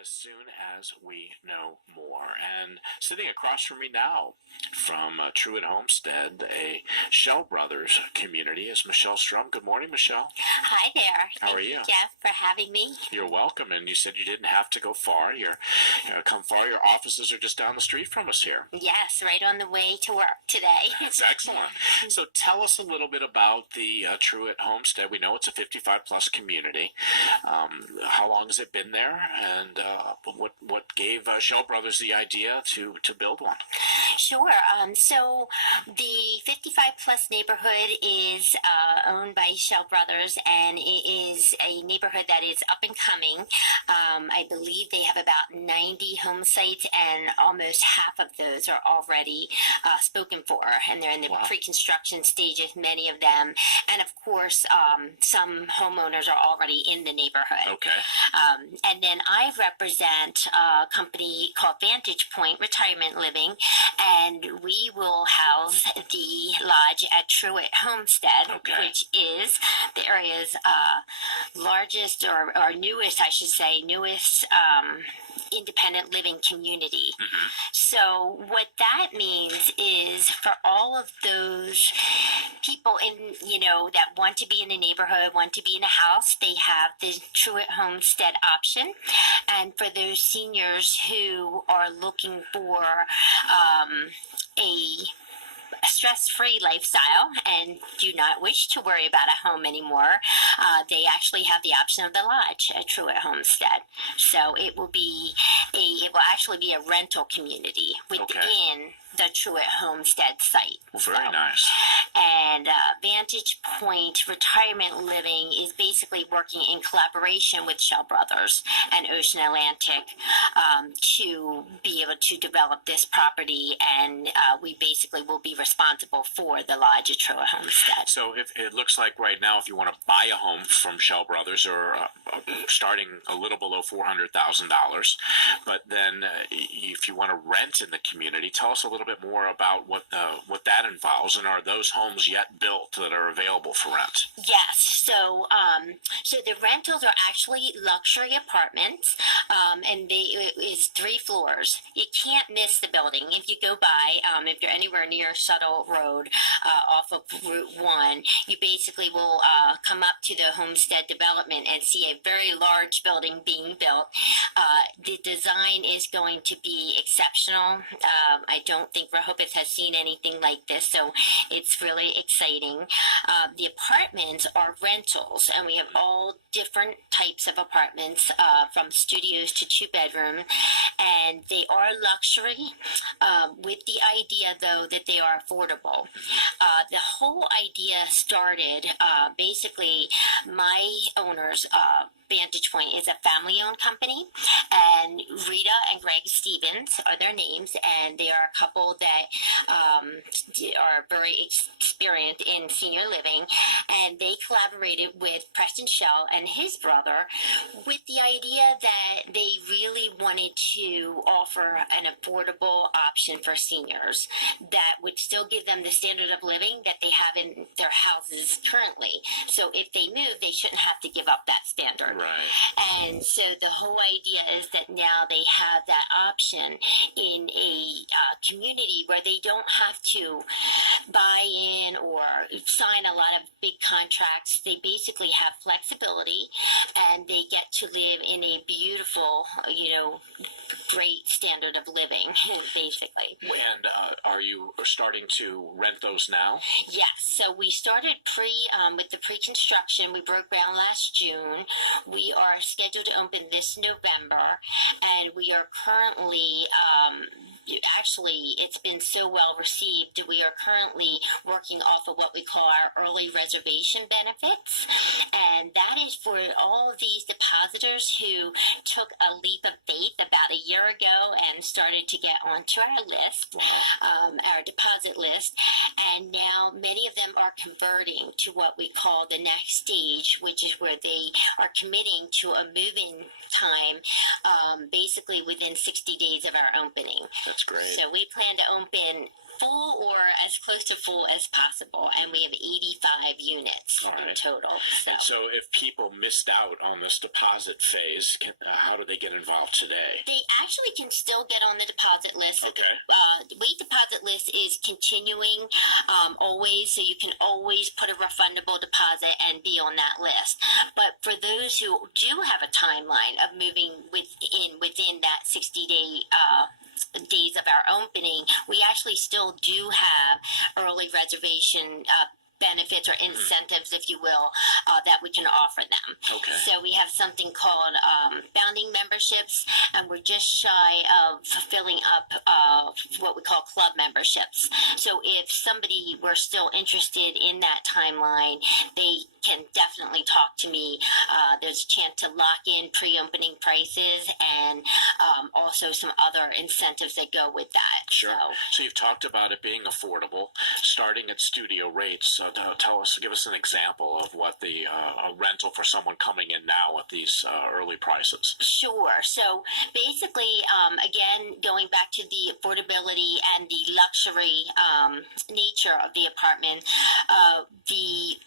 as soon as we know more. And sitting across from me now from Truitt Homestead, a Shell Brothers community, is Michele Strum. Good morning, Michele. Hi there. How are you? Thank you, Jeff, for having me. You're welcome. And you said you didn't have to go far. You're come far. Your offices are just down the street from us here. Yes, right on the way to work today. That's excellent. So tell us a little bit about the Truitt Homestead. We know it's a 55-plus community. How long has it been there? And what gave Shell Brothers the idea to build one? Sure. So the 55-plus neighborhood is owned by Shell Brothers, and it is a neighborhood that is up and coming. I believe they have about 90 home sites, and almost half of those are already spoken for, and they're in the pre-construction stages, many of them. And of course, some homeowners are already in the neighborhood. Okay. And then I represent a company called Vantage Point Retirement Living, and we will house the lodge at Truitt Homestead, which is the area's largest or newest, I should say, independent living community. Mm-hmm. So what that means is for all of those people that want to be in a neighborhood, want to be in a house, they have the Truitt Homestead option. And for those seniors who are looking for a stress-free lifestyle and do not wish to worry about a home anymore, they actually have the option of the lodge at Truitt Homestead. So it will actually be a rental community within the Truitt Homestead site. Very nice. And Vantage Point Retirement Living is basically working in collaboration with Shell Brothers and Ocean Atlantic to be able to develop this property, and we basically will be responsible for the lodge at Truitt Homestead. So if it looks like right now, if you want to buy a home from Shell Brothers, or starting a little below $400,000, but then if you want to rent in the community, tell us a little bit more about what that involves, and are those homes yet built that are available for rent? Yes. So the rentals are actually luxury apartments, and it is 3 floors. You can't miss the building. If you go by, if you're anywhere near Shuttle Road off of Route 1, you basically will come up to the Homestead development and see a very large building being built. The design is going to be exceptional. I don't think Rehoboth has seen anything like this, so it's really exciting. The apartments are rentals, and we have all different types of apartments, from studios to 2-bedroom, and they are luxury, with the idea, though, that they are affordable. The whole idea started, basically, my owners, Vantage Point is a family-owned company, and Rita and Greg Stevens are their names, and they are a couple that are very experienced in senior living, and they collaborated with Preston Shell and his brother with the idea that they really wanted to offer an affordable option for seniors that would still give them the standard of living that they have in their houses currently. So if they move, they shouldn't have to give up that standard. Right. And so the whole idea is that now they have that option in a community where they don't have to buy in or sign a lot of big contracts. They basically have flexibility, and they get to live in a beautiful, great standard of living, basically. And are you starting to rent those now? Yes. So we started with the pre-construction. We broke ground last June. We are scheduled to open this November, and we are currently, actually, it's been so well received. We are currently working off of what we call our early reservation benefits, and that is for all of these depositors who took a leap of faith about a year ago and started to get onto our list, our deposit list, and now many of them are converting to what we call the next stage, which is where they are committing to a move-in time, basically within 60 days of our opening. That's great. So we plan to open full or as close to full as possible, and we have 85 units in total. And so if people missed out on this deposit phase, how do they get involved today? They actually can still get on the deposit list. Okay. The wait deposit list is continuing always, so you can always put a refundable deposit and be on that list. But for those who do have a timeline of moving within that 60-day days of our opening, we actually still do have early reservation benefits or incentives, if you will, that we can offer them. Okay. So we have something called founding memberships, and we're just shy of filling up what we call club memberships. So if somebody were still interested in that timeline, they can definitely talk to me. There's a chance to lock in pre-opening prices and also some other incentives that go with that. Sure. So you've talked about it being affordable, starting at studio rates. So give us an example of what the rental for someone coming in now at these early prices. Sure. So basically, again, going back to the affordability and the luxury nature of the apartment, the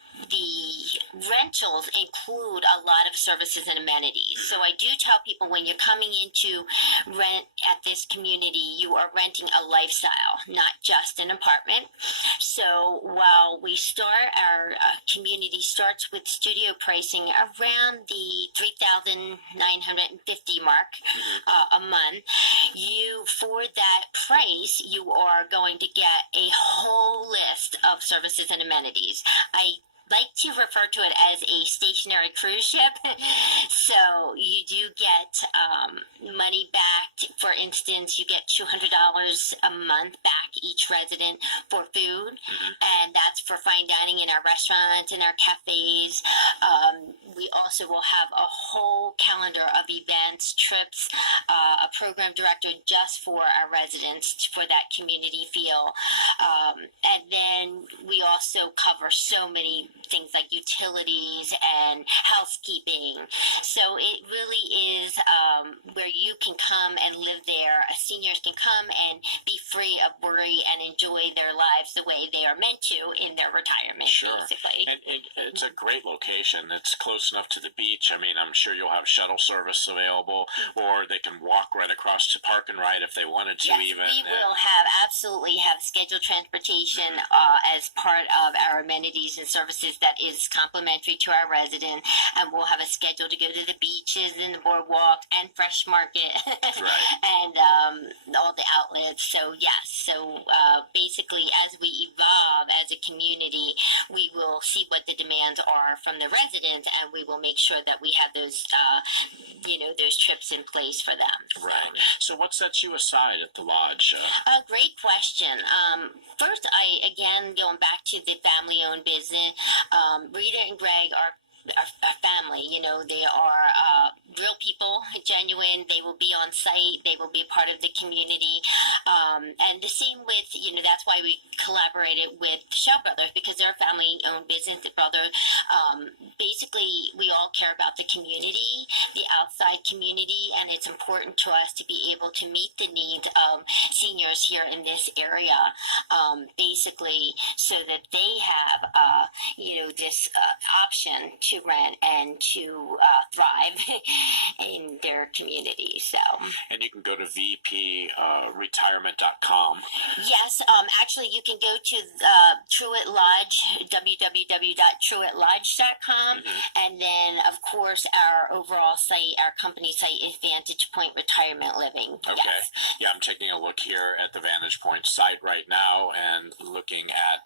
rentals include a lot of services and amenities. So I do tell people, when you're coming into rent at this community, you are renting a lifestyle, not just an apartment. So while we start, our community starts with studio pricing around the $3,950 mark a month, for that price, you are going to get a whole list of services and amenities. I like to refer to it as a stationary cruise ship. So you do get money back. For instance, you get $200 a month back each resident for food, and that's for fine dining in our restaurants and our cafes. We also will have a whole calendar of events, trips, a program director just for our residents, for that community feel. And then we also cover so many things like utilities and housekeeping. So it really is where you can come and live there. Seniors can come and be free of worry and enjoy their lives the way they are meant to in their retirement, basically. And it's a great location. It's close enough to the beach. I mean, I'm sure you'll have shuttle service available, or they can walk right across to Park and Ride if they wanted to. Yes, even. We will absolutely have scheduled transportation as part of our amenities and services that is complimentary to our resident, and we'll have a schedule to go to the beaches and the boardwalk and Fresh Market and all the outlets. So yes, basically, as we evolve as a community, we will see what the demands are from the residents, and we will make sure that we have those those trips in place for them. Right. So what sets you aside at the lodge? Great question. First, again, going back to the family-owned business, Rita and Greg are a family. They are real people, genuine. They will be on site. They will be part of the community. And the same with, that's why we collaborated with Shell Brothers, because they're a family-owned business. The brother, basically, we all care about the community, the outside community, and it's important to us to be able to meet the needs of seniors here in this area, basically, so that they have, this option to rent and to thrive in their community. So, and you can go to vpretirement.com. Yes, actually, you can go to Truitt Lodge, www.truittlodge.com, and then, of course, our overall site, our company site, is Vantage Point Retirement Living. Okay. Yes. Yeah, I'm taking a look here at the Vantage Point site right now and looking at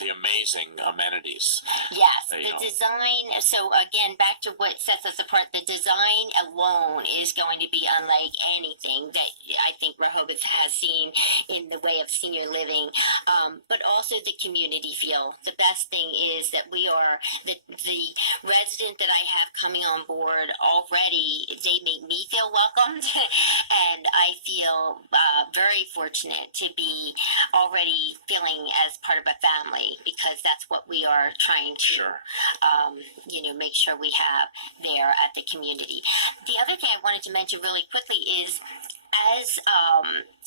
the amazing amenities. Yes, the design. So again, back to what sets us apart, the design alone is going to be unlike anything that I think Rehoboth has seen in the way of senior living, but also the community feel. The best thing is that we are, the resident that I have coming on board already, they make me feel welcomed, and I feel very fortunate to be already feeling as part of a family, because that's what we are trying to make sure we have there at the community. The other thing I wanted to mention really quickly is, as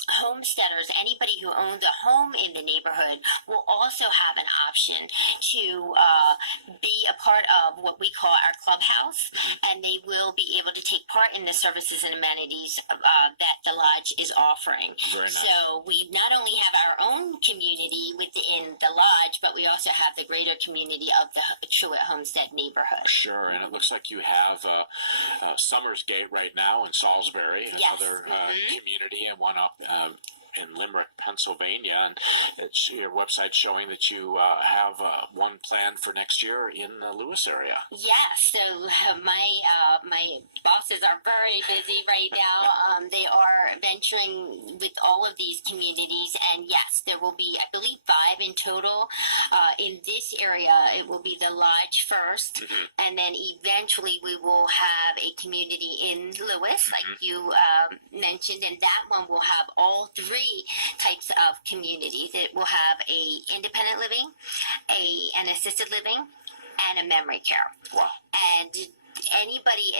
homesteaders, anybody who owns a home in the neighborhood will also have an option to be a part of what we call our clubhouse, and they will be able to take part in the services and amenities that the lodge is offering. Very nice. So we not only have our own community within the lodge, but we also have the greater community of the Truitt Homestead neighborhood. Sure, and it looks like you have Summers Gate right now in Salisbury, Yes. another community, and one up in Limerick, Pennsylvania, and it's your website showing that you have one planned for next year in the Lewis area. Yes, so my bosses are very busy right now. They are venturing with all of these communities, and yes, there will be, I believe, 5 in total. In this area, it will be the lodge first, and then eventually we will have a community in Lewis, like you mentioned, and that one will have all 3 types of communities. It will have a independent living, an assisted living, and a memory care. Wow. And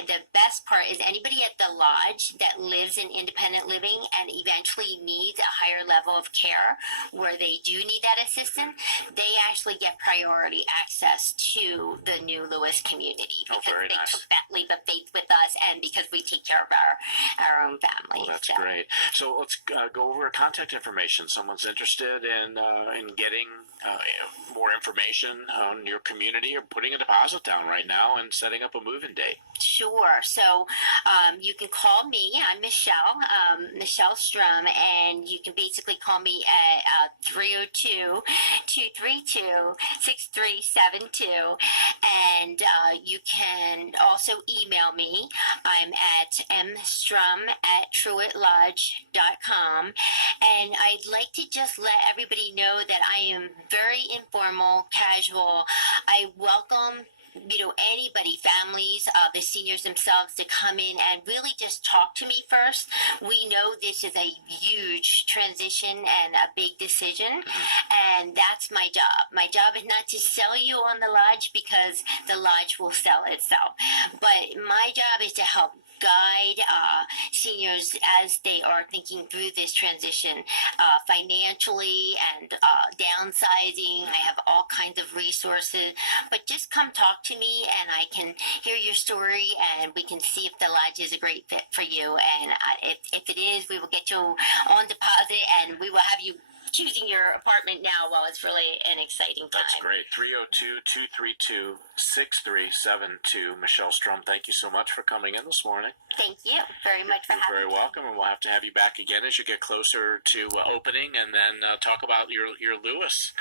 the best part is anybody at the lodge that lives in independent living and eventually needs a higher level of care where they do need that assistance, they actually get priority access to the new Lewis community because very they nice. took that leap of faith with us, and because we take care of our own family. Well, that's great. So let's go over contact information. Someone's interested in getting more information on your community or putting a deposit down right now and setting up a move-in date. Sure. So you can call me. I'm Michele Strum, and you can basically call me at 302-232-6372. And you can also email me. I'm at mstrum@truittlodge.com. And I'd like to just let everybody know that I am very informal, casual. I welcome anybody, families, the seniors themselves, to come in and really just talk to me first. We know this is a huge transition and a big decision, and that's my job. My job is not to sell you on the lodge, because the lodge will sell itself. But my job is to help guide seniors as they are thinking through this transition financially and downsizing. I have all kinds of resources, but just come talk to me and I can hear your story, and we can see if the lodge is a great fit for you. And if it is, we will get you on deposit, and we will have you choosing your apartment now. Well, it's really an exciting time. That's great. 302-232-6372. Michele Strum, thank you so much for coming in this morning. Thank you very much for You're having very me. welcome, and we'll have to have you back again as you get closer to opening, and then talk about your Lewis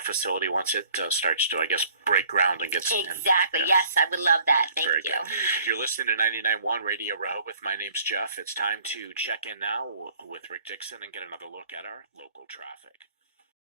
facility once it starts to, I guess, break ground and gets Exactly. Yes, I would love that. Thank Very you. good. You're listening to 99.1 Radio Rehoboth. My name's Jeff. It's time to check in now with Rick Dixon and get another look at our local traffic.